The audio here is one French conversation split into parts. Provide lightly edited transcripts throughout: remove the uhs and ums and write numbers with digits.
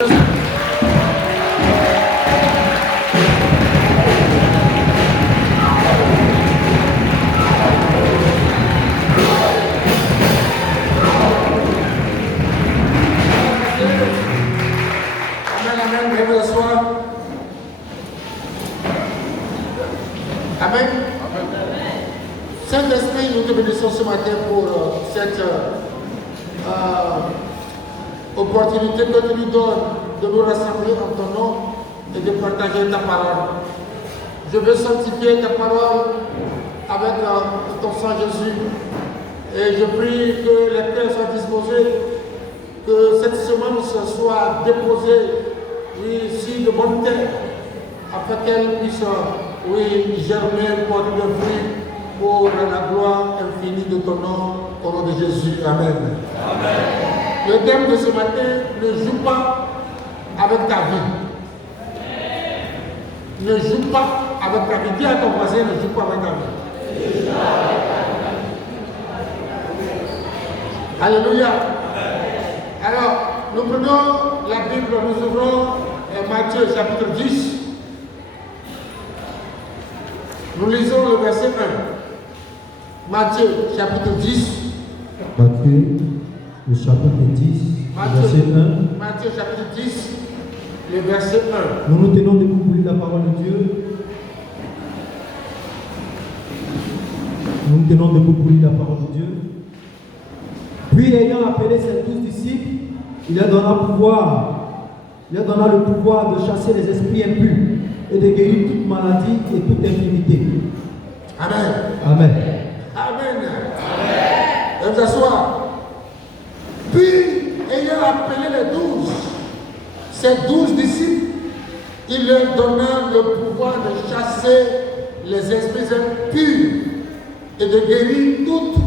Amen. Saint-Esprit, nous te bénissons ce matin pour cette opportunité que tu nous donnes de nous rassembler en ton nom et de partager ta parole. Je veux sanctifier ta parole avec ton sang Jésus. Et je prie que les cœurs soient disposés, que cette semence soit déposée ici de bonne terre, afin qu'elle puisse germer, porter des fruits pour la gloire infinie de ton nom, au nom de Jésus. Amen. Amen. Le thème de ce matin, ne joue pas avec ta vie. Ne joue pas avec ta vie. Dis à ton voisin, ne joue pas avec ta vie. Alléluia. Alors, nous prenons la Bible, nous ouvrons Matthieu chapitre 10. Nous lisons le verset 1. Matthieu chapitre 10. Matthieu, le chapitre 10, verset 1. Matthieu chapitre 10, le verset 1. Nous nous tenons debout pour lire la parole de Dieu. Nous nous tenons debout pour lire la parole de Dieu. Puis ayant appelé ses 12 disciples, il leur donna le pouvoir de chasser les esprits impurs et de guérir toute maladie et toute infirmité. Amen. Amen. Amen. Et vous asseoir. Puis, ayant appelé les 12, ces 12 disciples, il leur donna le pouvoir de chasser les esprits impurs et de guérir toute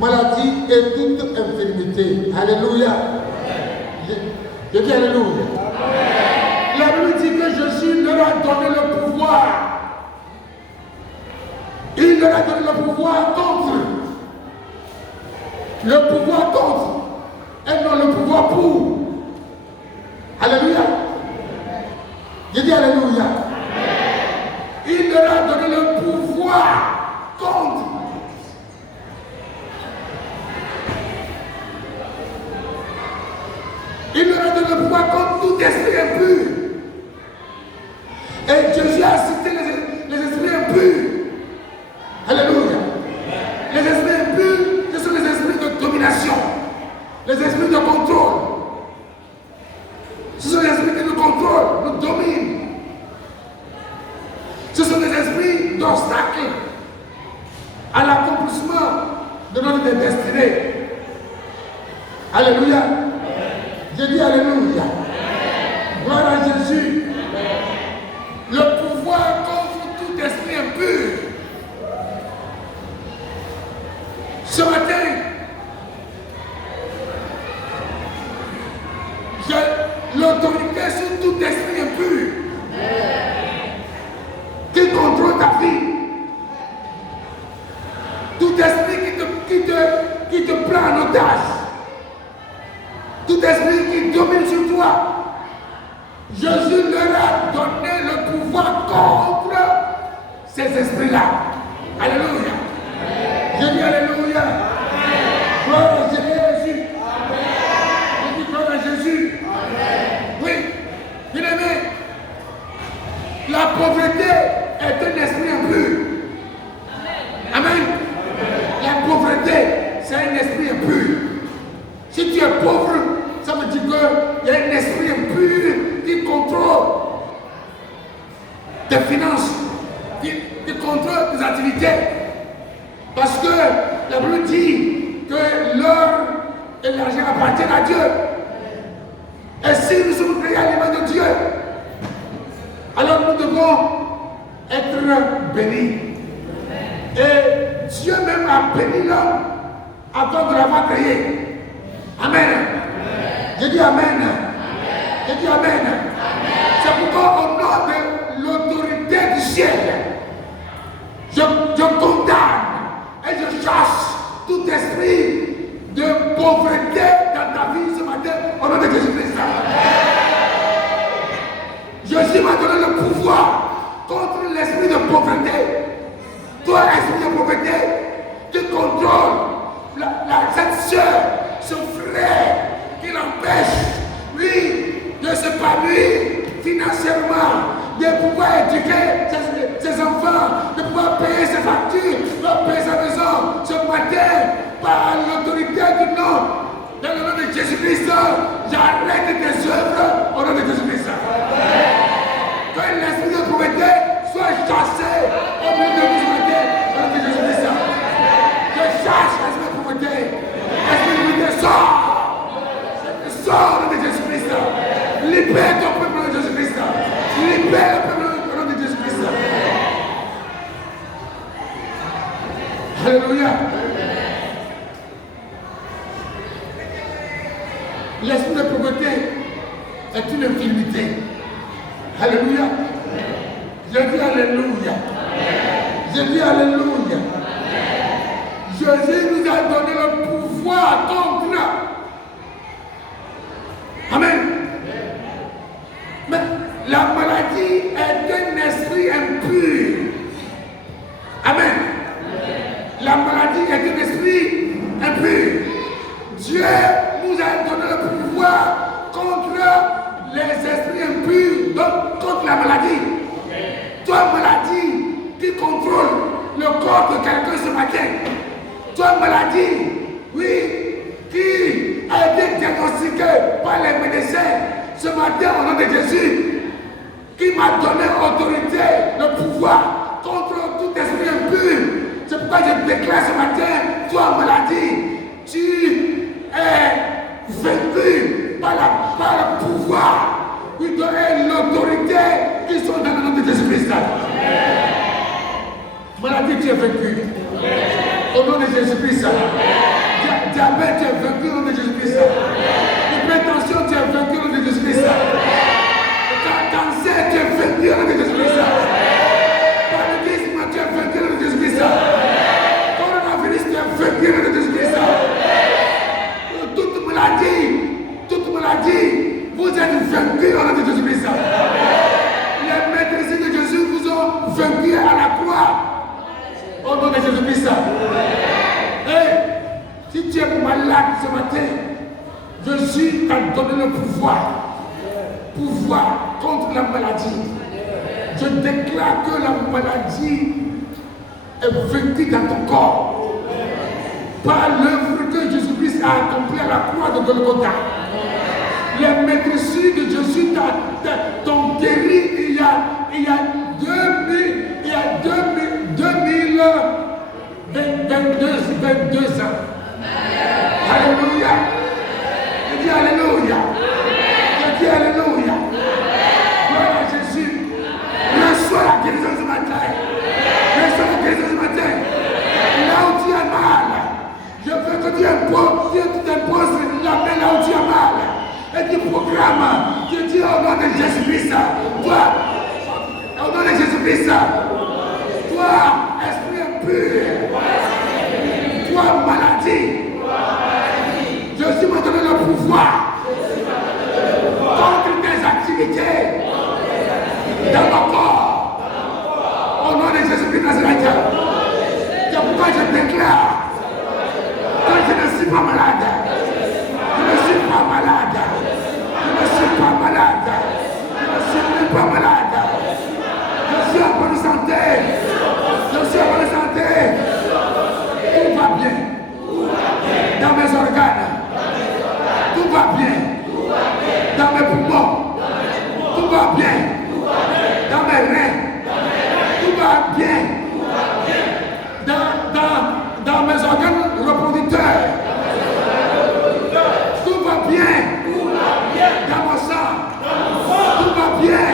maladie et toute infirmité. Alléluia. Je dis Alléluia. La Bible dit que Jésus leur a donné le pouvoir. Il leur a donné le pouvoir contre. Le pouvoir contre. Et non le pouvoir pour. Alléluia. Je dis Alléluia. Il leur a donné le pouvoir contre. Il leur a donné le pouvoir contre tout esprit impur. Et Jésus a cité les esprits impurs. Alléluia. Les esprits impurs, ce sont les esprits de domination, les esprits de contrôle. Ce sont les esprits qui nous contrôlent, nous dominent. Ce sont les esprits d'obstacles à l'accomplissement de notre destinée. Alléluia. J'ai dit Alléluia. Gloire à Jésus. Le pouvoir contre tout esprit impur. Ce matin, j'ai l'autorité sur tout esprit impur qui contrôle ta vie. Tout esprit qui te prend en otage. Tout esprit qui domine sur toi. Jésus leur a donné le pouvoir contre ces esprits-là. Alléluia. Je dis Alléluia. Gloire à Jésus. Je dis gloire à Jésus. Oui. Bien aimé, la pauvreté est un esprit impur. Amen. La pauvreté, c'est un esprit impur. Si tu es pauvre, ça veut dire qu'il y a un esprit impur qui contrôle tes finances, qui contrôle tes activités. Parce que la Bible dit que l'or et l'argent appartiennent à Dieu. Et si nous sommes créés à l'image de Dieu, alors nous devons être bénis. Et Dieu même a béni l'homme avant de l'avoir créé. Amen. Je dis Amen. Je dis Amen. C'est pourquoi au nom de l'autorité du ciel, je condamne et je chasse tout esprit de pauvreté dans ta vie ce matin au nom de Jésus-Christ. Jésus m'a donné le pouvoir contre l'esprit de pauvreté. Toi, esprit de pauvreté, tu contrôles cette soeur, ce frère qui l'empêche, lui, de s'épanouir financièrement, de pouvoir éduquer ses enfants, de pouvoir payer ses factures, de payer sa maison. Ce matin, par l'autorité du nom, dans le nom de Jésus-Christ, j'arrête tes œuvres au nom de Jésus-Christ. Que l'esprit de pauvreté soit chassé au milieu de vous au nom de Jésus-Christ. Je chasse l'esprit de pauvreté. L'esprit de pauvreté sort. Sors au nom de Jésus-Christ. Libère ton peuple au nom de Jésus-Christ. Libère le peuple au nom de Jésus-Christ. Alléluia. L'esprit de pauvreté est une infirmité. Alléluia. Je dis Alléluia. Je dis Alléluia. Jésus nous a donné le pouvoir contre. Amen. Mais la maladie est un esprit impur. Amen. La maladie est un esprit impur. Dieu nous a donné le pouvoir contre les esprits impurs, donc contre la maladie. Toi, maladie qui contrôle le corps de quelqu'un ce matin. Toi, maladie, oui, qui a été diagnostiquée par les médecins ce matin au nom de Jésus, qui m'a donné autorité, le pouvoir contre tout esprit impur. C'est pourquoi je déclare ce matin, toi, maladie, tu es vaincu par le pouvoir, oui, et l'autorité qui sont dans le nom de Jésus-Christ. Maladie, tu es vaincu. Au nom de Jésus-Christ. Diabète, tu es vaincu au nom de Jésus-Christ. Hypertension, tu es vaincu au nom de Jésus-Christ. Cancer, tu es vaincu au nom de Jésus-Christ. Paludisme, tu es vaincu au nom de Jésus-Christ. Coronavirus, tu es vaincu au nom de Jésus-Christ. Toute maladie, vous êtes vaincu au nom de Jésus-Christ. Les maîtrises de Jésus vous ont vaincu à la croix. Au nom de Jésus-Christ. Et si tu es malade ce matin, Jésus t'a donné le pouvoir contre la maladie. Je déclare que la maladie est vaincue dans ton corps par l'œuvre que Jésus-Christ a accomplie à la croix de Golgotha. Les maîtrises de Jésus t'ont guéri il y a 22 ans. Alléluia. Je dis Alléluia. Je dis Alléluia. Gloire à Jésus. Reçois la guérison ce matin. Reçois la guérison ce matin. Là où tu as mal, je veux que tu imposes la main là où tu as mal. Et tu programmes. Tu dis au nom de Jésus-Christ. Toi, au nom de Jésus-Christ. Toi, esprit impur. Toi, maladie. Jésus m'a donné le pouvoir contre tes activités dans mon corps. Au nom de Jésus-Christ Nazareth. C'est pourquoi je déclare que je ne suis pas malade. Je ne suis pas malade. Je ne suis pas malade. Je ne suis même pas malade. Je suis en bonne santé. Je suis en bonne santé. Tout va bien. Dans mes organes. Tout va bien. Dans mes poumons. Tout va bien. Dans mes reins. Tout va bien. Dans mes organes reproducteurs. Tout va bien. Dans mon sang. Tout va bien.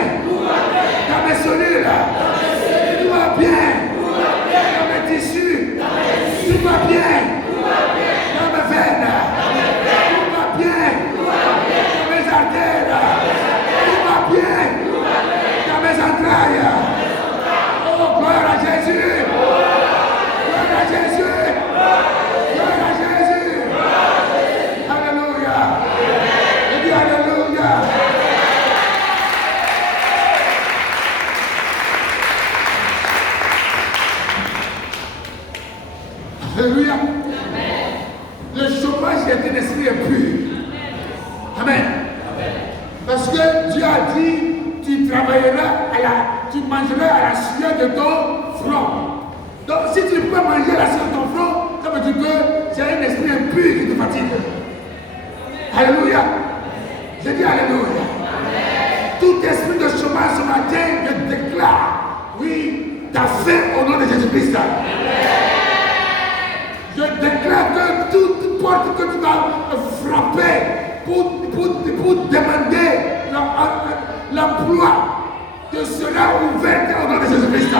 Dans mes cellules. Tout va bien. Dans mes tissus. Tout va bien. Dans mes veines. Tout va bien. Dans mes artères. Tout va bien. Dans mes entrailles. Oh, gloire à Jésus. Parce que Dieu a dit, tu travailleras tu mangeras à la sueur de ton front. Donc si tu peux manger à la sueur de ton front, ça veut dire que c'est un esprit impur qui te fatigue. Alléluia. Je dis Alléluia. Tout esprit de chômage ce matin, je déclare, oui, ta faim au nom de Jésus-Christ. Je déclare que toute porte que tu vas frapper pour demander l'emploi te sera ouverte au nom de Jésus-Christ.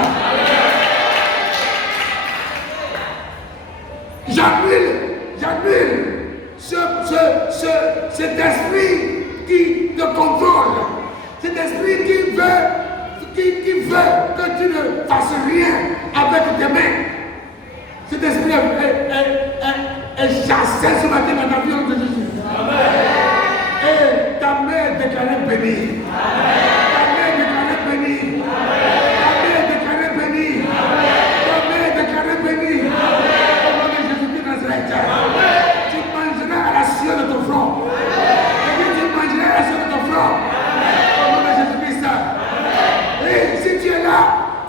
J'annule cet esprit qui te contrôle, cet esprit qui veut que tu ne fasses rien avec tes mains. Cet esprit est chassé ce matin dans la vie de Jésus. Et ta main est déclarée bénie. Ta main est déclarée bénie. Ta main est déclarée bénie. Ta main est déclarée bénie. Au nom de Jésus-Christ de Nazareth. Tu mangeras à la sueur de ton front. Et tu mangeras à la sueur de ton front. Au nom de Jésus-Christ. Et si tu es là,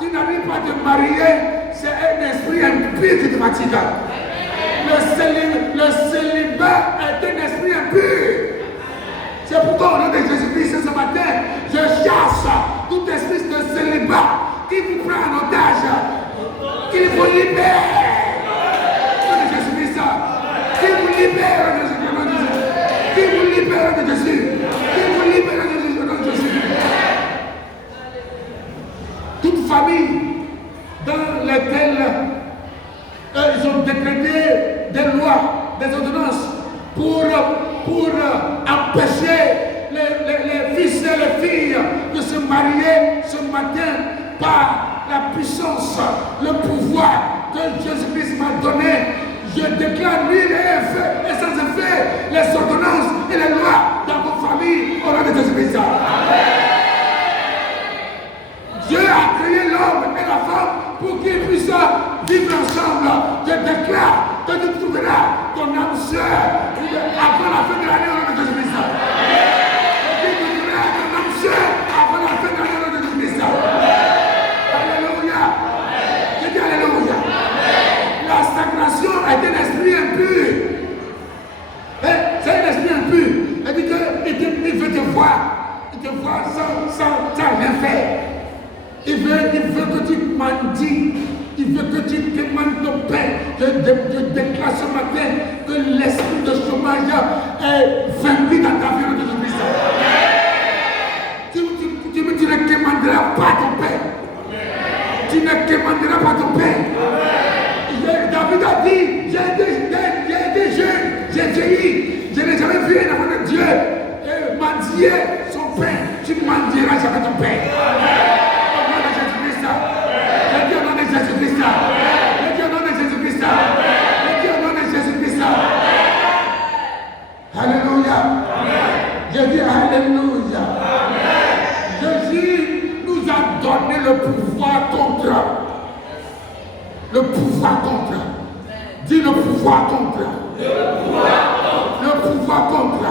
tu n'arrives pas à te marier. C'est un esprit impur qui te fatigue. Le célibat est un esprit impur. C'est pourquoi au nom de Jésus-Christ ce matin, je chasse tout esprit de célibat qui vous prend en otage, qui vous libère. Au nom de Jésus-Christ, qui vous libère de Jésus, qui vous libère de Jésus, qui vous libère de Jésus, au nom de Jésus. Toute famille dans lesquelles ils ont décrété des lois, des ordonnances pour empêcher les fils et les filles de se marier ce matin par la puissance, le pouvoir que Jésus-Christ m'a donné. Je déclare nul et sans effet les ordonnances et les lois dans vos familles au nom de Jésus-Christ. Dieu a créé l'homme et la femme pour qu'ils puissent vivre ensemble. Je déclare que tu trouveras ton âme sœur avant la fin de l'année au nom de Jésus-Christ. Que tu trouveras ton âme sœur avant la fin de l'année au nom de Jésus-Christ. Alléluia. Je dis Alléluia. La stagnation est un esprit impur. C'est un esprit impur. Il dit qu'il veut te voir. Il te voit sans rien faire. Il veut que tu mendies. Il veut que tu demandes ton pain. Je déclare ce matin que l'esprit de chômage est vaincu dans ta vie de Jésus-Christ. Tu ne demanderas pas ton pain. Tu ne demanderas pas ton pain. David a dit, j'ai été jeune, j'ai vieilli. Je n'ai jamais vu un enfant de Dieu mendier son pain. Tu ne mendieras jamais ton pain. Je dis au nom de Jésus-Christ. Je dis au nom de Jésus-Christ. Je dis au nom de Jésus-Christ. Alléluia. Je dis Alléluia. Jésus nous a donné le pouvoir contre. Le pouvoir contre. Dis le pouvoir contre. Le pouvoir contre.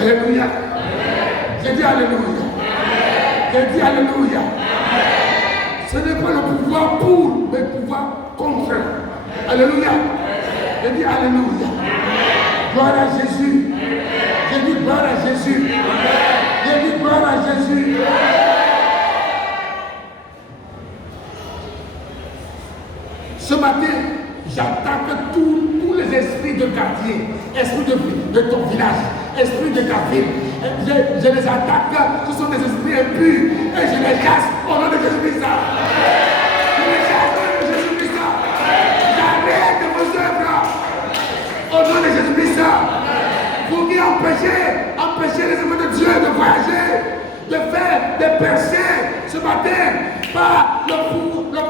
Alléluia. Je dis Alléluia. Je dis Alléluia. Ce n'est pas le pouvoir pour, mais le pouvoir contre. Alléluia. Je dis Alléluia. Gloire à Jésus. Je dis gloire à Jésus. Je dis gloire à Jésus. Ce matin, j'attaque tous les esprits de quartier, esprits de ton village, esprits de ta ville. Je les attaque, ce sont des esprits impurs et je les chasse au nom de Jésus-Christ. Je les chasse au nom de Jésus-Christ. J'arrête vos œuvres au nom de Jésus-Christ. Vous qui empêchez les enfants de Dieu de voyager, de faire des percées ce matin par le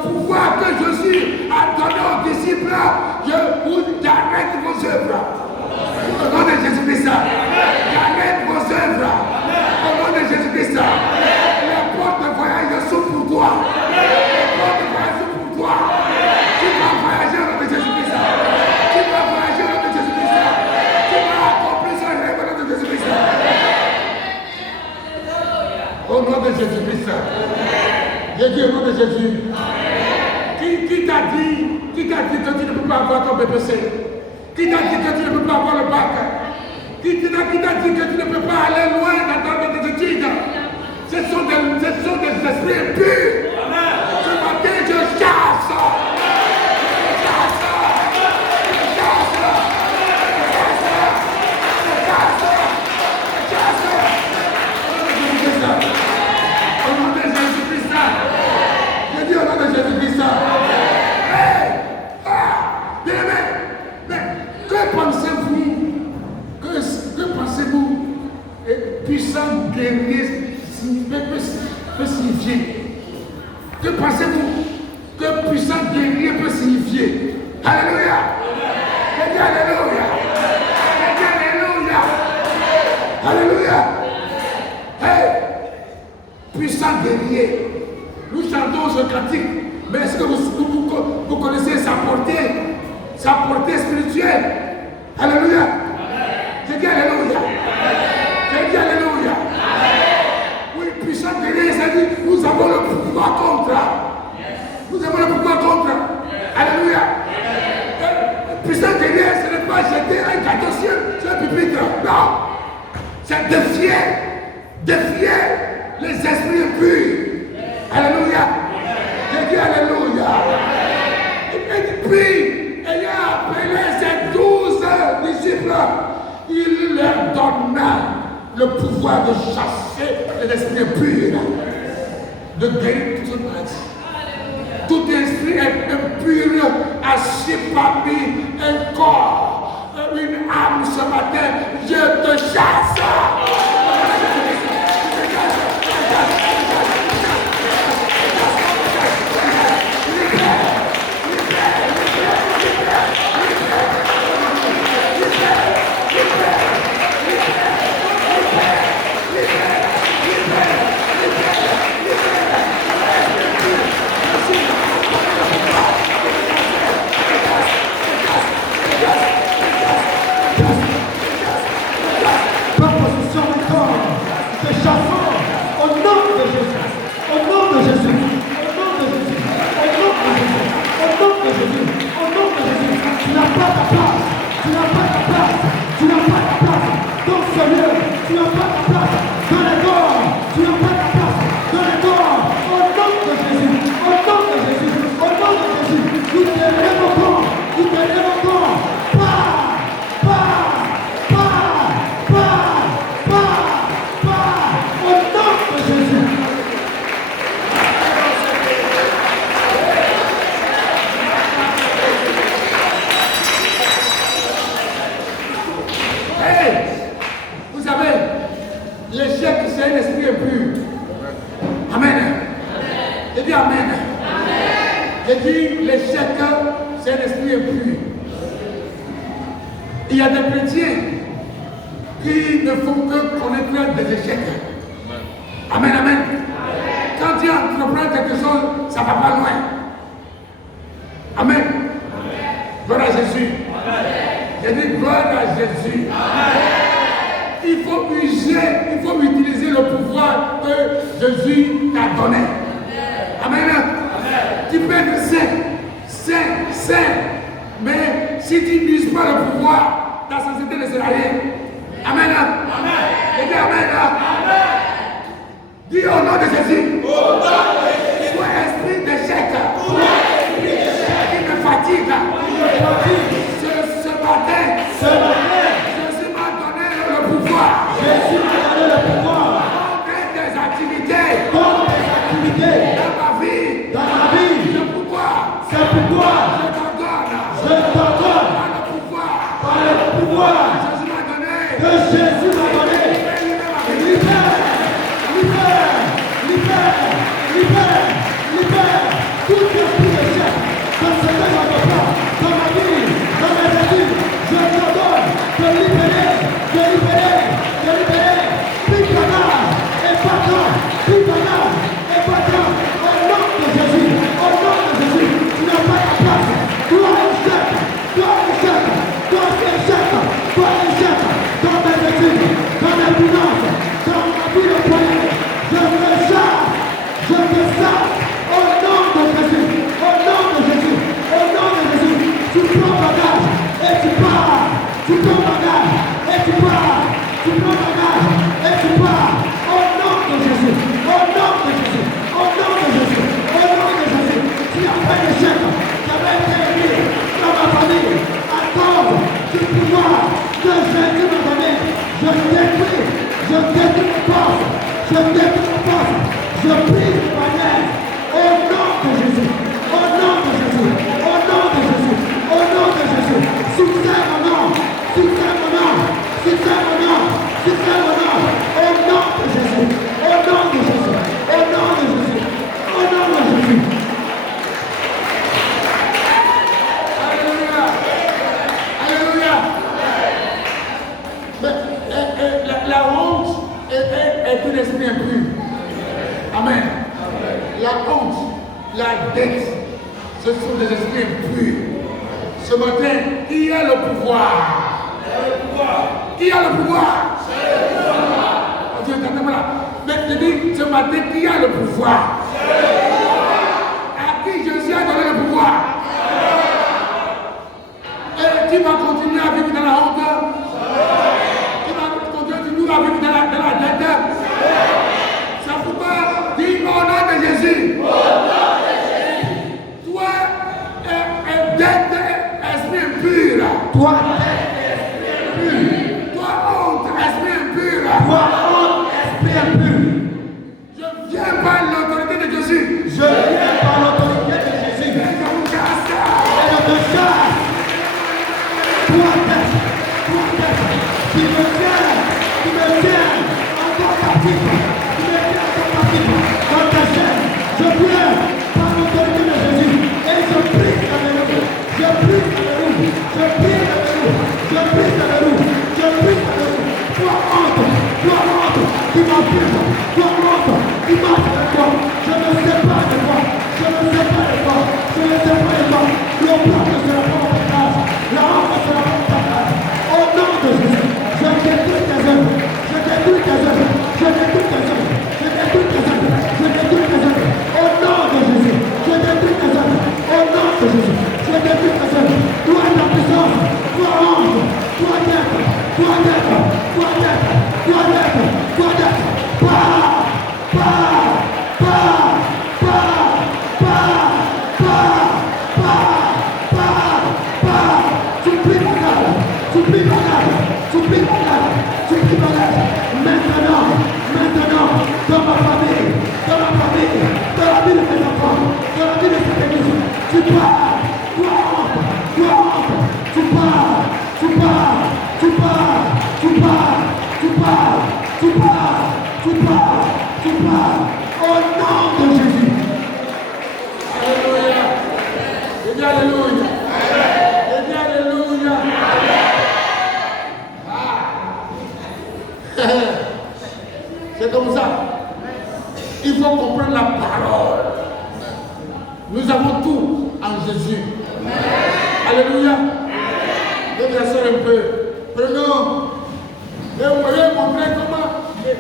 pouvoir que Jésus a donné aux disciples. J'arrête vos œuvres au nom de Jésus-Christ. J'arrête vos œuvres au nom de Jésus-Christ. Les portes de voyage sont pour toi. Les portes de voyage sont pour toi. Tu vas voyager au nom de Jésus-Christ. Tu vas voyager au nom de Jésus-Christ. Tu vas accomplir ce rêve Au nom de Jésus-Christ. J'ai dit au nom de Jésus. Qui t'a dit que tu ne peux pas avoir ton BPC? Qui t'a dit que tu ne peux pas avoir le bac? Qui t'a dit que tu ne peux pas aller loin dans tes études? Ce sont des esprits impurs. Ce matin, je chasse. Au nom de Jésus-Christ. Je dis au nom de Jésus-Christ. Mais que pensez-vous? Que pensez-vous? Puissant guerrier peut signifier? Que pensez-vous que puissant guerrier peut signifier? Alléluia! Je dis Alléluia! Je dis Alléluia! Alléluia! Hey! Puissant guerrier. Nous chantons ce cantique, mais est-ce que vous connaissez sa portée spirituelle? Alléluia! Je dis Alléluia! Je dis Alléluia! Oui, puissant guerrier, ça dit nous avons le pouvoir contre. Nous avons le pouvoir contre. Alléluia! Puissant guerrier, ce n'est pas jeter un gâteau sur un pupitre. Non! C'est défier les esprits impurs. Alléluia. Je dis Alléluia. Et puis, ayant appelé ses 12 disciples, il leur donna le pouvoir de chasser les esprits impurs, de guérir toute maladie. Tout esprit impur assis parmi un corps, une âme ce matin, je te chasse. Il y a des chrétiens qui ne font que connaître des échecs. Amen, amen. Quand tu entreprends quelque chose, ça ne va pas loin. Amen. Gloire à Jésus. J'ai dit gloire à Jésus. Il faut utiliser le pouvoir que Jésus t'a donné. Amen. Tu peux être saint, mais si tu n'utilises pas le pouvoir, ta société ne sera rien. Amen. Et dis Amen. Dis au nom de Jésus. Sois esprit d'échec. Qui me fatigue. Ce matin, Jésus m'a donné le pouvoir. Contre tes activités. Dans ma vie. Ce pouvoir. Je t'ordonne. Par le pouvoir. Que Jésus m'a donné. Libère. Tout esprit d'échec. Dans ce que j'entreprends. Dans ma vie. Dans mes études. Je t'ordonne de libérer. Picana et Patan. Au nom de Jésus. Tu n'as pas ta place. Toi échec. Dans mes études. Je détruis les forces. Je détruis les forces. Je prie de manière. Au nom de Jésus. Au nom de Jésus. Au nom de Jésus. Au nom de Jésus. Succès mon nom. Succès mon nom. Succès mon nom. Succès mon nom. Au nom de Jésus. Au nom de Jésus. Au nom de Jésus. Au nom de Jésus. Alléluia. Alléluia. Mais la honte est un esprit impur. Amen. La honte, la dette, ce sont des esprits impurs. Ce matin, qui a le pouvoir? Qui a le pouvoir? Oh Dieu, attendez-moi là. Mais je dis, ce matin, qui a le pouvoir? À qui Jésus a donné le pouvoir? Et qui va continuer à vivre dans la honte? Qui va continuer à vivre dans la dette? C'est pourquoi, dis au nom de Jésus. Toi, dette, esprit impur. Toi, Toi, honte, esprit impur. toi, honte, esprit impur. Je viens par l'autorité de Jésus. Je viens par l'autorité de Jésus. Et je vous chasse. Et je te chasse. Toi, qui me tiens encore captif. Tu me tiens encore captif dans ta chaîne. Je viens par l'autorité de Jésus. Et je brise ta verrou. Je brise ta verrou. Je brise ta verrou. Je brise ta verrou. Je brise ta verrou. Toi, honte, qui m'appelle. Toi, honte, qui marche avec toi. Je ne sais pas de toi. Je ne sais pas de toi. Je ne sais pas de toi. Le plan ne sera pas en partage. La honte ne sera pas en partage. Au nom de Jésus, je détruis tes œuvres. Je détruis tes œuvres. Je détruis tes œuvres. Je détruis tes œuvres. Je détruis tes œuvres. Au nom de Jésus, je détruis tes œuvres. Au nom de Jésus, je détruis tes œuvres. Toi ta puissance, toi honte, toi dette, toi dette, toi dette, toi dette, toi dette. Maintenant, dans ma famille, dans la vie de mes enfants, dans la vie de cette église, tu pars, tu pars, au nom de Jésus. Alléluia. Je dis alléluia. Je dis alléluia. C'est comme ça. Il faut comprendre la parole. Nous avons tout en Jésus. Alléluia. Je vais bien un peu. Prenons. Et vous voyez montrer comment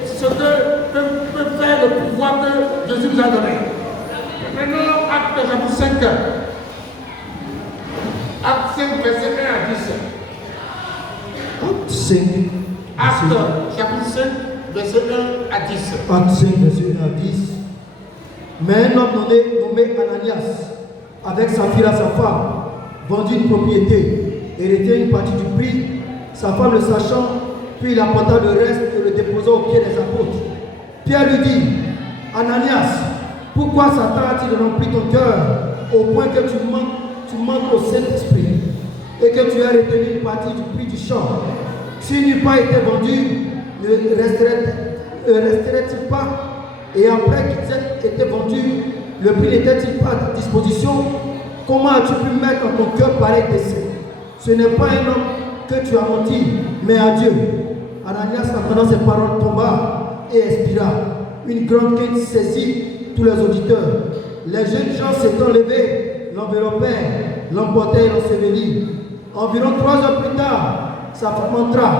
ce que peut faire le pouvoir que Jésus nous a donné. Prenons Acte chapitre 5. Acte 5, verset 1 à 10. Acte 5. Acte chapitre 5, verset 1 à 10. Acte 5, verset 1 à 10. Mais un homme nommé Ananias, avec sa fille à sa femme, vendit une propriété et retint une partie du prix. Sa femme le sachant, puis il apporta le reste et le déposa au pied des apôtres. Pierre lui dit, Ananias, pourquoi Satan a-t-il rempli ton cœur au point que tu manques au Saint-Esprit et que tu as retenu une partie du prix du champ? S'il n'eût pas été vendu, ne resterait-il pas? Et après qu'il ait été vendu, le prix n'était-il pas à ta disposition? Comment as-tu pu mettre dans ton cœur pareil dessein? Ce n'est pas un homme que tu as menti, mais à Dieu. Ananias, entendant ces paroles, tomba et expira. Une grande crainte saisit tous les auditeurs. Les jeunes gens s'étant levés, l'enveloppèrent, l'emportèrent et l'ensevelirent. Environ 3 heures plus tard, sa femme entra,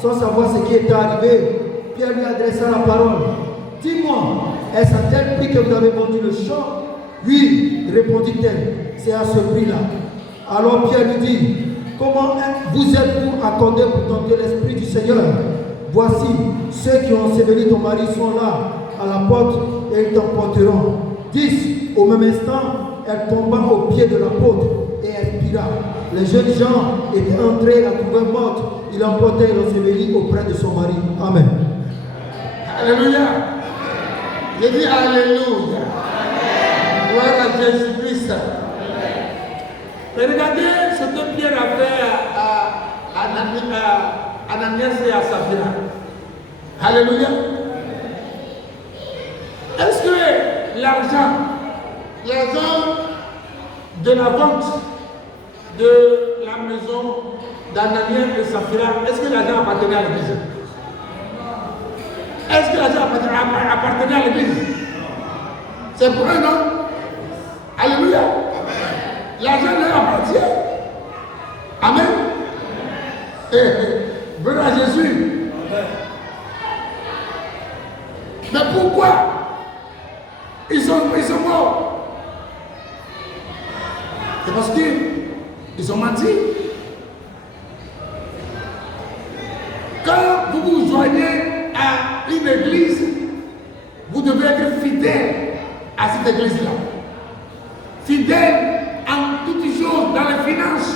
sans savoir ce qui était arrivé. Pierre lui adressa la parole. Dis-moi, est-ce à tel prix que vous avez vendu le champ? Oui, répondit-elle, c'est à ce prix-là. Alors Pierre lui dit, comment vous êtes-vous accordé pour tenter l'Esprit du Seigneur? Voici, ceux qui ont enseveli ton mari sont là, à la porte, et ils t'emporteront. 10. Au même instant, elle tomba aux pieds de l'apôtre et expira. Les jeunes gens étaient entrés, la trouvèrent morte. Ils l'emportèrent et l'ensevelit auprès de son mari. Amen. Alléluia. Je dis Alléluia. Gloire à Jésus-Christ. Mais regardez ce que Pierre a fait à Ananias et à Saphira. Alléluia. Est-ce que l'argent de la vente de la maison d'Ananias et Saphira, est-ce que l'argent appartenait à l'église? Est-ce que l'argent appartenait à l'église? C'est pour eux, non? Alléluia. L'argent leur appartient. Amen. Venez à Jésus. Mais pourquoi ils sont morts? C'est parce qu'ils ont menti. Quand vous vous joignez à une église, vous devez être fidèle à cette église-là. Fidèle en toutes choses, dans les finances.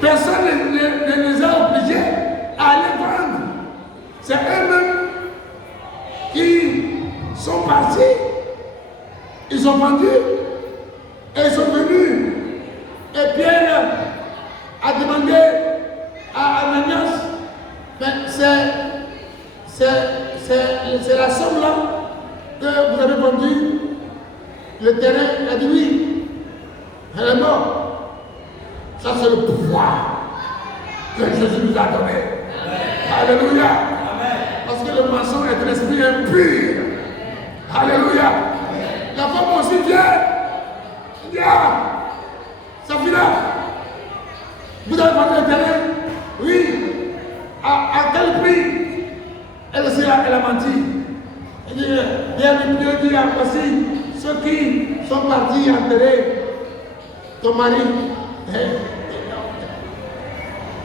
Personne ne les a obligés à aller vendre. C'est eux-mêmes qui sont partis. Ils ont vendu et ils sont venus. Et Pierre a demandé à Ananias, mais c'est la somme là que vous avez vendu le terrain. Il a dit oui. Elle est morte. Ça c'est le pouvoir que Jésus nous a donné. Alléluia. Parce que le mensonge est un esprit impur. Alléluia. La femme aussi vient. Ça finit là. Vous avez vendu le terrain? Oui. À quel prix? Elle aussi, elle a menti. Elle dit, Dieu dit, voici ceux qui sont partis enterrer ton mari.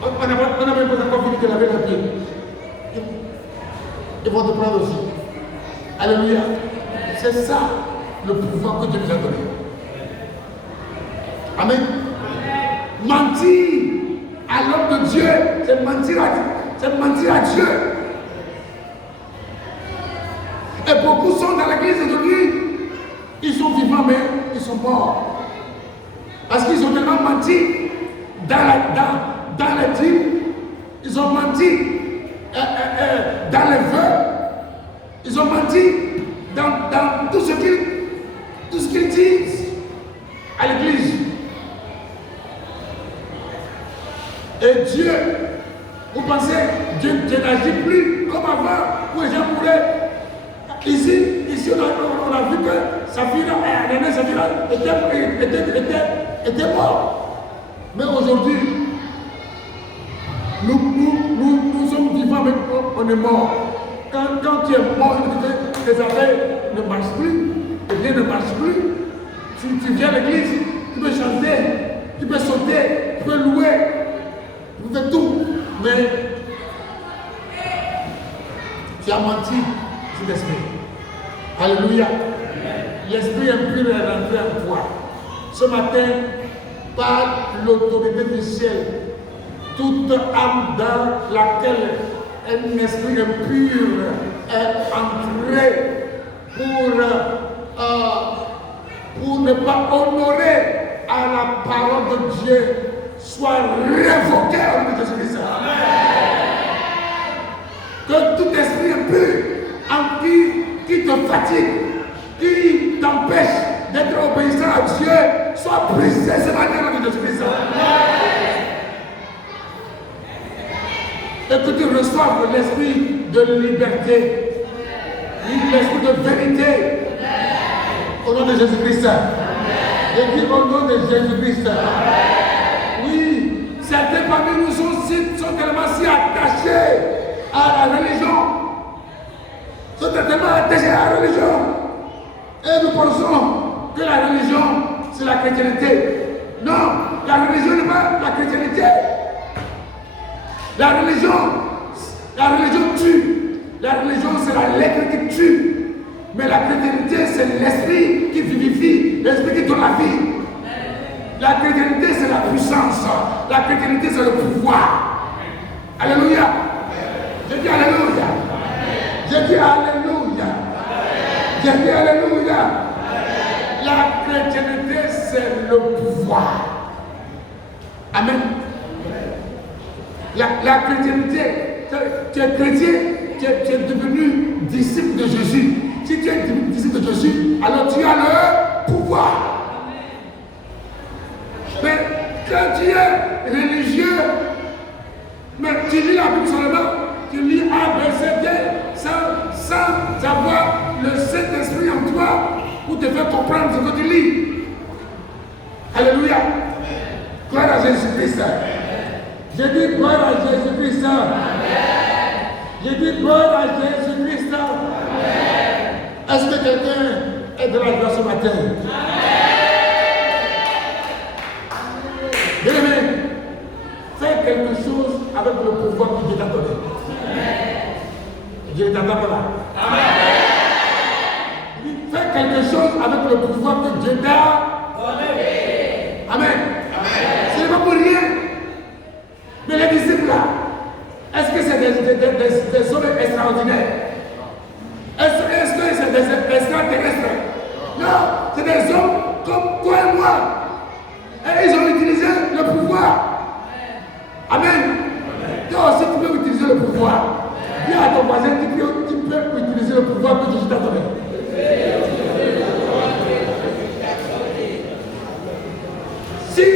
On n'a même pas encore fini de laver la pied. Ils vont te prendre aussi. Alléluia. C'est ça le pouvoir que Dieu nous a donné. Amen. Mentir à l'homme de Dieu, c'est mentir à Dieu. Et beaucoup sont dans l'église aujourd'hui, ils sont vivants mais ils sont morts. Parce qu'ils ont tellement menti dans les dîmes, ils ont menti dans les vœux, ils ont menti dans tout ce qu'ils disent à l'église. Et Dieu, vous pensez, Dieu n'agit plus comme avant, où les gens pourraient. Ici on a vu que Saphira était mort. Mais aujourd'hui, nous sommes vivants, mais on est mort. Quand tu es mort, tes affaires ne marchent plus, tes biens ne marchent plus. Tu viens à l'église, tu peux chanter, tu peux sauter, tu peux louer, tu peux faire tout. Mais tu as menti sur l'esprit. Alléluia. L'esprit impur est rentré en toi. Ce matin, par l'autorité du ciel, toute âme dans laquelle un esprit impur est entré pour ne pas honorer à la parole de Dieu, soit révoqué au nom de Jésus-Christ. Que tout esprit impur qui te fatigue, qui t'empêche d'être obéissant à Dieu, soit brisé ce matin au nom de Jésus-Christ. Et que tu reçoives l'esprit de liberté, l'esprit de vérité, au nom de Jésus-Christ. Et puis au nom de Jésus-Christ. Oui, certains parmi nous sont tellement si attachés à la religion, sont tellement attachés à la religion. Et nous pensons que la religion, c'est la chrétienté. Non, la religion n'est pas la chrétienté. La religion tue. La religion, c'est la lettre qui tue. Mais la chrétienté, c'est l'esprit qui vivifie, l'esprit qui donne la vie. La chrétienté, c'est la puissance. La chrétienté, c'est le pouvoir. Alléluia. Je dis Alléluia. J'ai dit Alléluia. J'ai dit Alléluia. La chrétienté, c'est le pouvoir. Amen. La chrétienté, tu es chrétien, tu es devenu disciple de Jésus. Si tu es disciple de Jésus, alors tu as le pouvoir. Mais quand tu es religieux, mais tu lis la Bible seulement, tu lis A, B, C, D, sans avoir le Saint-Esprit en toi pour te faire comprendre ce que tu lis. Alléluia. Gloire à Jésus-Christ. J'ai dit gloire à Jésus-Christ. J'ai dit gloire à Jésus-Christ. Est-ce que quelqu'un est de la joie ce matin? Bien-aimé, fais quelque chose avec le pouvoir que Dieu t'a donné. Dieu t'entend pas là. Fais quelque chose avec le pouvoir que Dieu t'a donné. Amen. Ce n'est pas pour rien. Mais les disciples là, est-ce que c'est des hommes extraordinaires? Est-ce que c'est des extraterrestres? Non, c'est des hommes comme toi et moi. Et ils ont utilisé le pouvoir. Amen. Toi aussi tu peux utiliser le pouvoir. Dis à ton voisin, tu peux utiliser le pouvoir que Jésus t'a donné. Si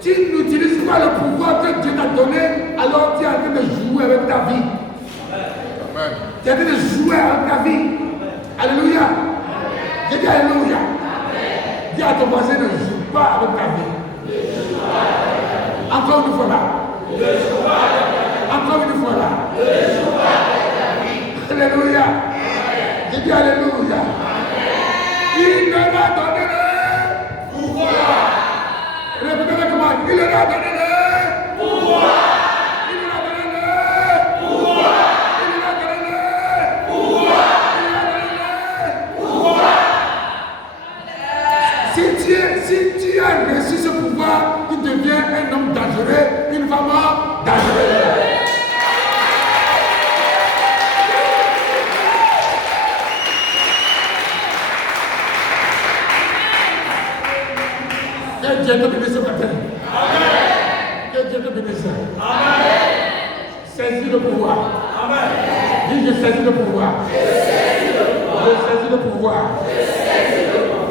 tu n'utilises pas le pouvoir que Dieu t'a donné, alors tu es en train de jouer avec ta vie. Amen. Tu es en train de jouer avec ta vie. Alléluia. Je dis Alléluia. Dis à ton voisin, ne joue pas avec ta vie. Encore une fois là. Encore une fois là. Alléluia. Je dis Alléluia. Il leur a donné le pouvoir. Répétez avec moi. Il leur a donné le pouvoir. Il leur a donné le pouvoir. Il leur a donné le pouvoir. Il leur a donné le pouvoir. Si tu as reçu ce pouvoir, tu deviens un homme dangereux, une femme dangereuse. Que Dieu te bénisse ce matin. Amen. Que Dieu te bénisse. Amen. Saisis le pouvoir. Amen. Dis, je saisis le pouvoir. Je saisis le pouvoir.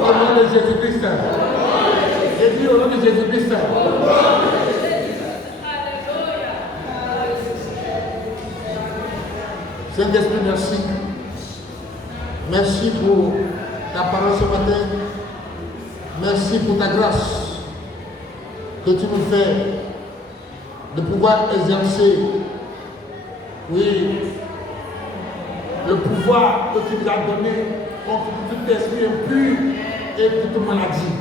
Au nom de Jésus-Christ. J'ai dit au nom de Jésus-Christ. Saint-Esprit, merci. Merci pour ta parole ce matin. Merci pour ta grâce que tu nous fais de pouvoir exercer, oui, le pouvoir que tu nous as donné contre tout esprit impur et toute maladie.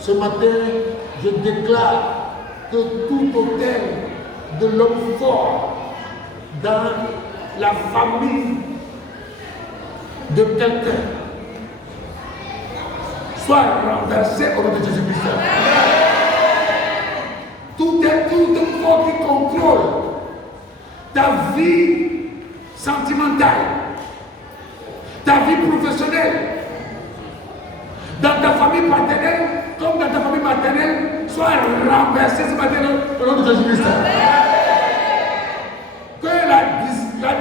Ce matin, je déclare que tout hôtel de l'homme fort dans la famille de quelqu'un soit renversé au nom de Jésus-Christ. Tout homme fort qui contrôle ta vie sentimentale, ta vie professionnelle, dans ta famille paternelle comme dans ta famille maternelle, soit renversé ce matin au nom de Jésus-Christ. Que la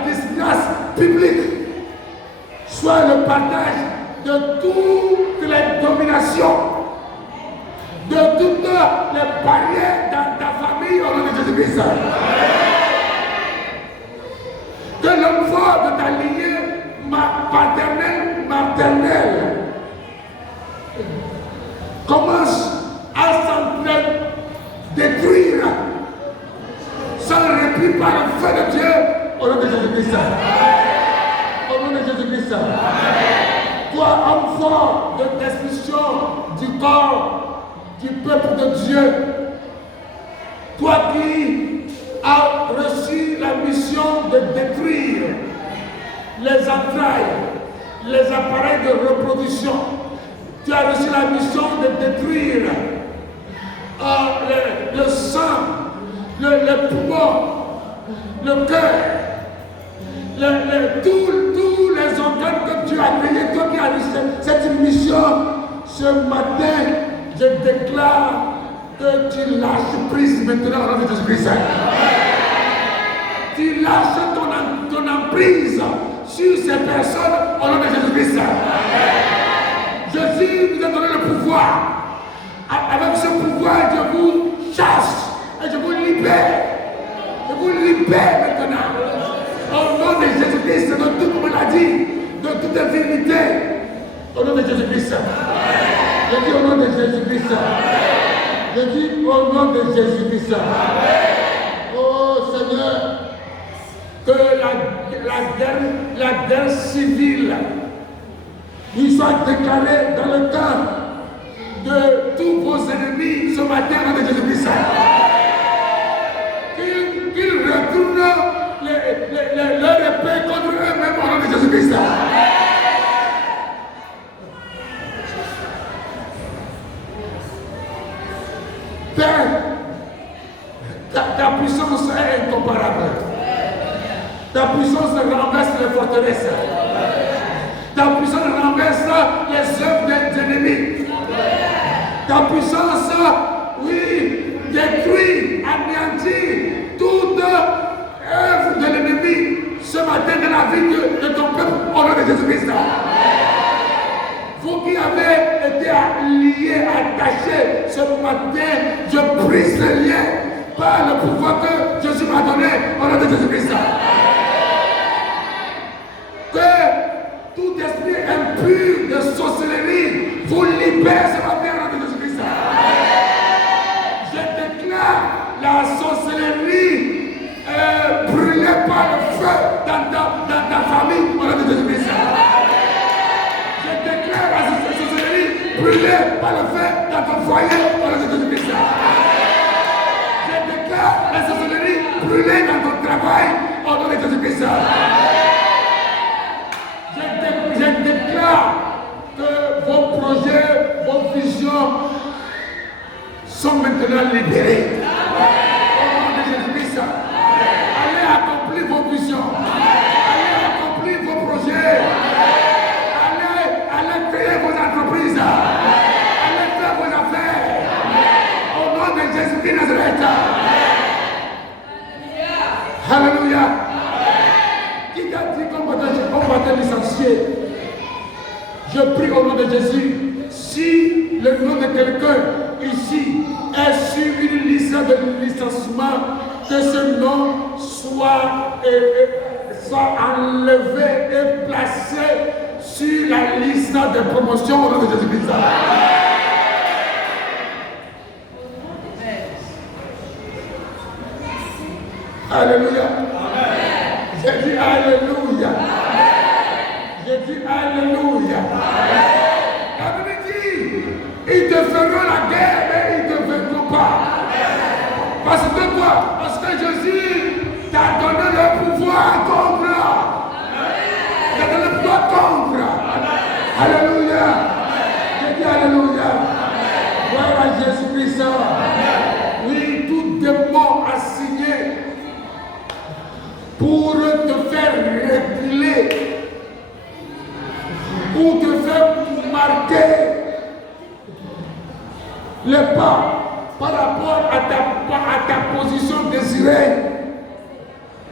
disgrâce publique soit le partage de toutes les dominations, de toutes les barrières dans ta famille au nom de Jésus-Christ. Que l'homme fort de ta lignée maternelle commence à détruire sans répit par le feu de Dieu au nom de Jésus-Christ. Au nom de Jésus-Christ. Toi, homme fort de destruction du corps du peuple de Dieu, toi qui as reçu la mission de détruire les entrailles, les appareils de reproduction, tu as reçu la mission de détruire le sang, le poumon, le cœur, tous les organes que Dieu a créés, toi qui as cette mission, ce matin, je déclare que tu lâches prise maintenant au nom de Jésus-Christ. Tu lâches ton emprise sur ces personnes au nom de Jésus-Christ. Jésus nous a donné le pouvoir. Avec ce pouvoir, je vous chasse et je vous libère. Je vous libère maintenant. Au nom de Jésus-Christ, de toute maladie, de toute infirmité. Au nom de Jésus-Christ. Je dis au nom de Jésus-Christ. Je dis au nom de Jésus-Christ. Oh Seigneur, que la guerre civile lui soit déclarée dans le camp de tous vos ennemis ce matin au nom de Jésus-Christ. Qu'ils retournent leur épée contre eux-mêmes au nom de Jésus-Christ. Père, ta puissance est incomparable. Ta puissance renverse les forteresses. Ta puissance renverse les œuvres des ennemis. Ta puissance, oui, détruit, anéantit toute œuvre de l'ennemi ce matin dans la vie de ton peuple au nom de Jésus-Christ. Vous qui avez été liés, attachés ce matin, je brise les liens par le pouvoir que Jésus m'a donné au nom de Jésus-Christ. Que tout esprit impur de sorcellerie vous libère ce matin au nom de Jésus-Christ. Je déclare la sorcellerie brûlée par le feu dans ta famille au nom de Jésus-Christ. Je déclare la sorcellerie brûlée par le feu dans ton foyer au nom de Jésus-Christ. Je déclare la sorcellerie brûlée dans ton travail au nom de Jésus-Christ. Je déclare que vos projets, vos visions sont maintenant libérés. Au nom de Jésus-Christ, allez accomplir vos visions. Allez accomplir vos projets. Allez créer vos entreprises. Allez faire vos affaires. Au nom de Jésus-Christ Nazareth. Alléluia. Qui t'a dit qu'on va te licencier? Je prie au nom de Jésus, si le nom de quelqu'un ici est sur une liste de licenciement, que ce nom soit enlevé et placé sur la liste de promotion au nom de Jésus-Christ. Alléluia. J'ai dit Alléluia. J'ai dit Alléluia. La Bible dit, ils te feront la guerre, mais ils ne te vaincront pas. Parce que quoi? Parce que Jésus t'a donné le pouvoir contre. Il t'a donné le pouvoir contre. Alléluia. J'ai dit Alléluia. Gloire à Jésus-Christ. Oui, tout démon assigné pour te faire reculer, pour te faire marquer le pas par rapport à ta position désirée,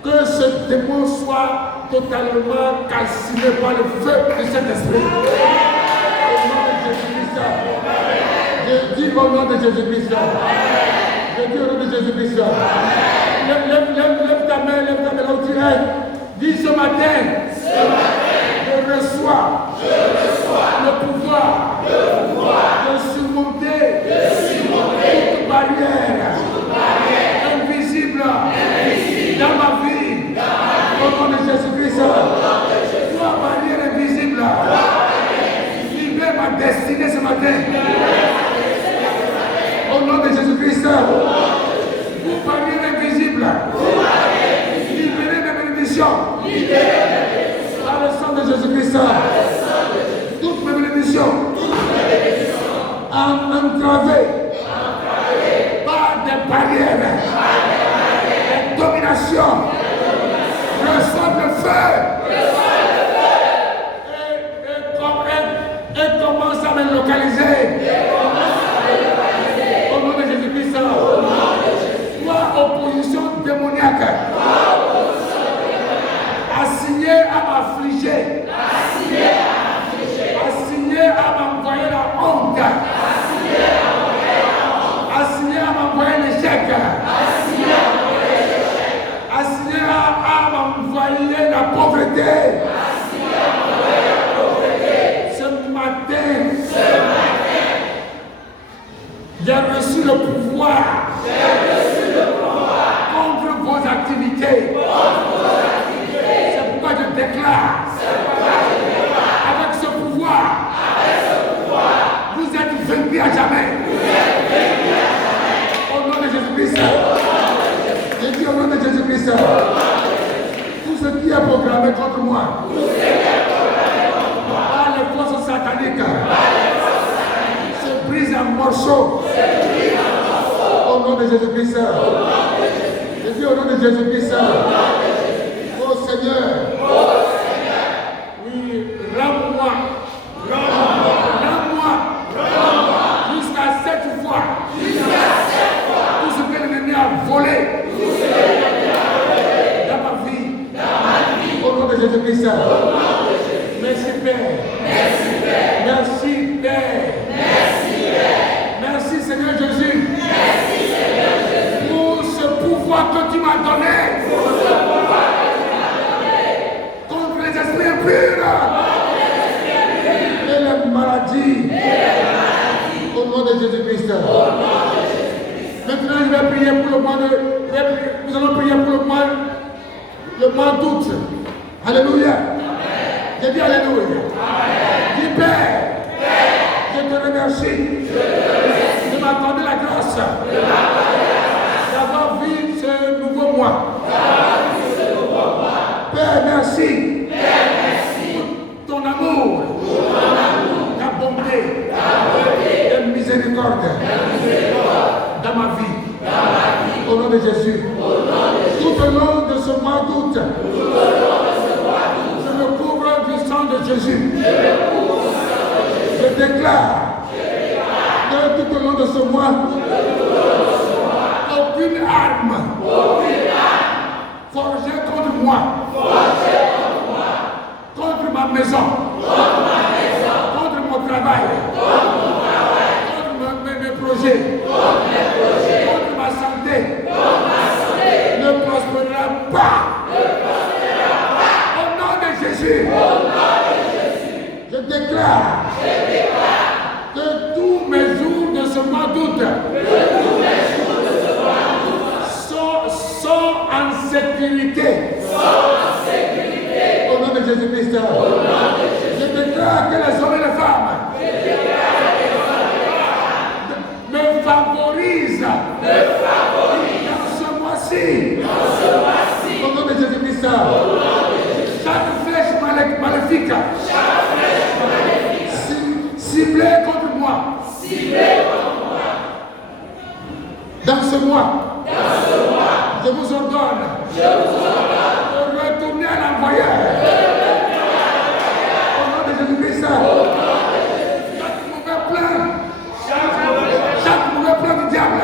que ce démon soit totalement calciné par le feu de cet esprit. Au nom de Jésus-Christ. Je dis au nom de Jésus-Christ. Je dis au nom de Jésus-Christ. Lève ta main là où tu es. Dis ce matin, je reçois le pouvoir de surmonter toute barrière invisible dans ma vie. Au nom de Jésus-Christ, toi barrière invisible, libère ma destinée ce matin. Au nom de Jésus-Christ, vous barrière invisible, libérez mes bénédictions. Par le sang de Jésus-Christ, toutes mes bénédictions entravées par des barrières, des dominations, reçoivent le feu. Et commence à me localiser. Au nom de Jésus-Christ. Toi, opposition démoniaque. Assigné à m'affliger. Assigné à m'envoyer la honte. Assigné à m'envoyer l'échec. Assigné à m'envoyer la pauvreté. Ce matin, j'ai reçu le pouvoir contre vos activités. C'est pourquoi je déclare avec ce pouvoir, vous êtes vaincus à jamais. Au nom de Jésus-Christ. Je dis au nom de Jésus-Christ. Tout ce qui est programmé contre moi, par les forces sataniques, se brise en morceaux. Au nom de Jésus-Christ. Je dis au nom de Jésus-Christ. Oh Seigneur. Oui, rends-moi. Jusqu'à 7 fois. Tout ce que l'ennemi a volé. Dans ma vie. Au nom de Jésus-Christ. Merci Père. Merci Père. Merci Seigneur Jésus. Pour ce pouvoir que tu m'as donné. Contre les esprits impurs. Et les maladies. Au nom de Jésus-Christ. Maintenant, je vais prier pour le mois de... Nous allons prier pour le mois d'août. Alléluia. J'ai dit Alléluia. Dis Père, je te remercie de m'accorder la grâce d'avoir vu ce nouveau mois. Père, merci pour ton amour, ta bonté, ta miséricorde dans ma vie. Au nom de Jésus. Tout au long de ce mois d'août, je me couvre du sang de Jésus. Je déclare que tout au long de ce mois, aucune arme forgée contre moi, contre ma maison, contre mon travail, contre mes projets, contre ma santé, ne prospérera pas. Au nom de Jésus, je déclare que tous mes jours de ce mois d'août sont en sécurité. Au nom de Jésus-Christ. Je déclare que les hommes et les femmes me favorisent dans ce mois-ci. Au nom de Jésus-Christ. Chaque flèche maléfique ciblée contre moi. Dans ce mois, je vous ordonne de retourner à l'envoyeur. Au nom de Jésus-Christ. Chaque mauvais plan du diable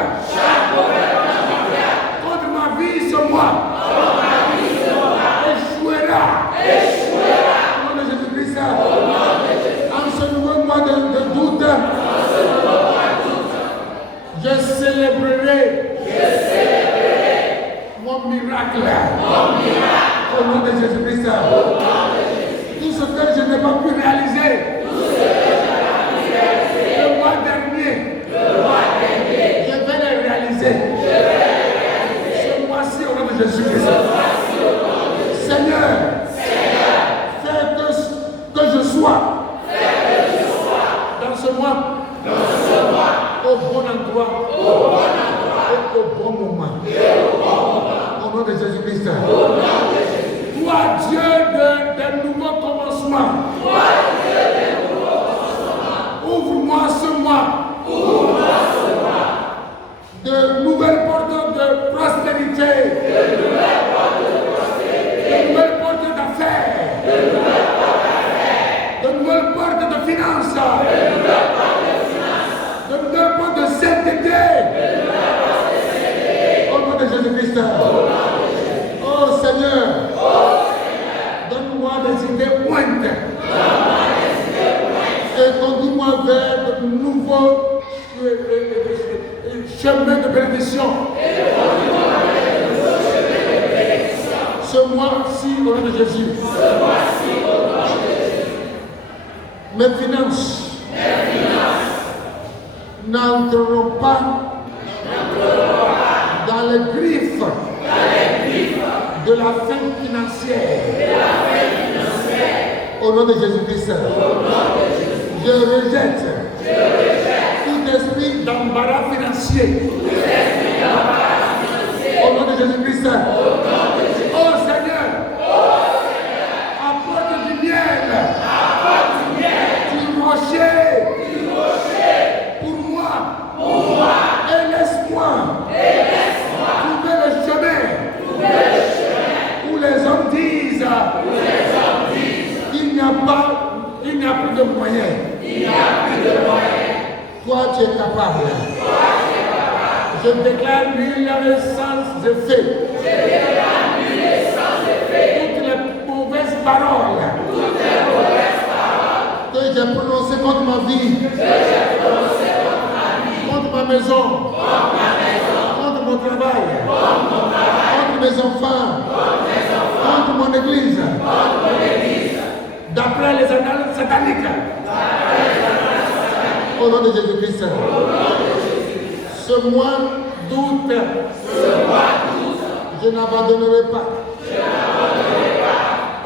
contre ma vie ce mois échouera. Au nom de Jésus-Christ. En ce nouveau mois de doute, je célébrerai mon miracle. Au nom de Jésus-Christ. Tout ce que je n'ai pas pu réaliser le mois dernier, je vais le réaliser. Ce mois-ci, au nom de Jésus-Christ. Seigneur, fais que je sois dans ce mois au bon endroit et au bon moment. Au nom de Jésus-Christ. Toi, Dieu de nouveaux commencements. Oh Seigneur, donne-moi des idées pointes. Et conduis-moi vers de nouveaux chemins de bénédiction. Ce mois-ci, au nom de Jésus. Mes finances n'entreront pas dans les griffes de la faim financière. Au nom de Jésus-Christ. Je rejette tout esprit d'embarras financier. Au nom de Jésus-Christ. Oh Seigneur, apporte du miel, du rocher pour moi, et laisse-moi trouver le chemin où les hommes disent il n'y a plus de moyens. Toi, tu es capable. Je déclare nul sans effet. Toutes les mauvaises paroles que j'ai prononcées contre ma vie, contre ma maison, contre mon travail, contre mes enfants, contre mon église, d'après les annales sataniques. Au nom de Jésus-Christ. Ce mois d'août, je n'abandonnerai pas.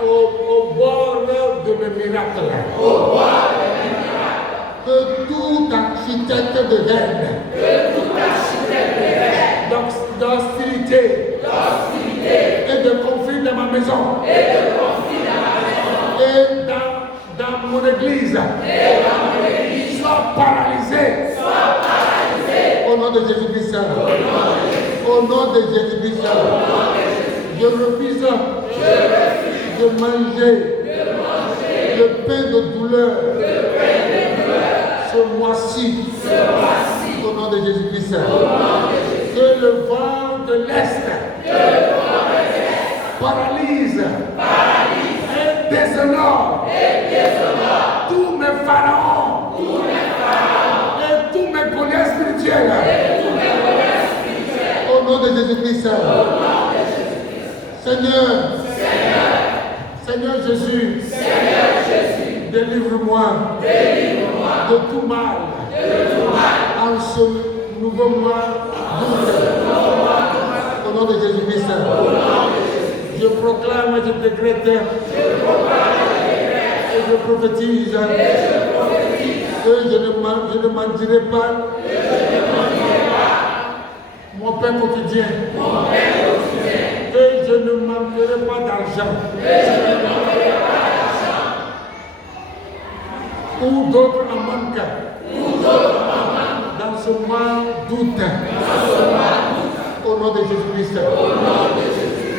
Au bord de mes miracles. Que tout architecte de haine, d'hostilité et de conflit dans ma maison et dans mon église soit paralysé. Au nom de Jésus-Christ. Au nom de Jésus-Christ. Je refuse de manger le pain de douleur ce mois-ci. Au nom de Jésus-Christ. Que le vent de l'Est paralyse et déshonore tous mes pharaons et tous mes colliers spirituels. Au nom de Jésus-Christ. Seigneur Jésus, délivre-moi de tout mal en ce nouveau mois d'août. Au nom de Jésus-Christ. Je proclame et je décrète et je prophétise que je ne mendirai pas mon pain quotidien. Que je ne manquerai pas d'argent. Ou d'autres en manquent. Dans ce mois d'août. Au nom de Jésus-Christ.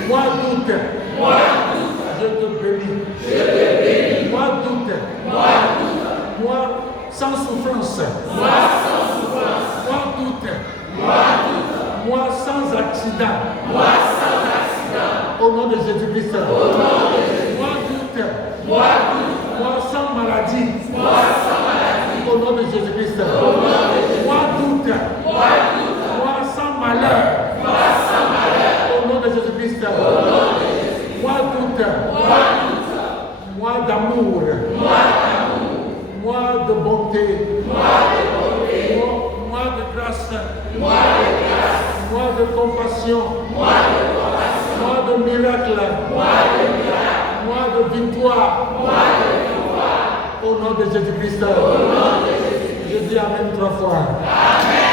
Mois d'août. Je te bénis. Mois d'août. Mois sans souffrance. Mois d'août. Mois sans accident. Au nom de Jésus-Christ. Mois d'août. Mois sans maladie. Au nom de Jésus-Christ. Mois d'août. Mois sans malheur. Au nom de Jésus-Christ. Mois d'août. Mois d'amour. Mois de bonté. Mois de grâce. Mois de compassion. Mois de miracle. Mois de victoire. Au nom de Jésus-Christ. Je dis Amen 3 fois. Amen.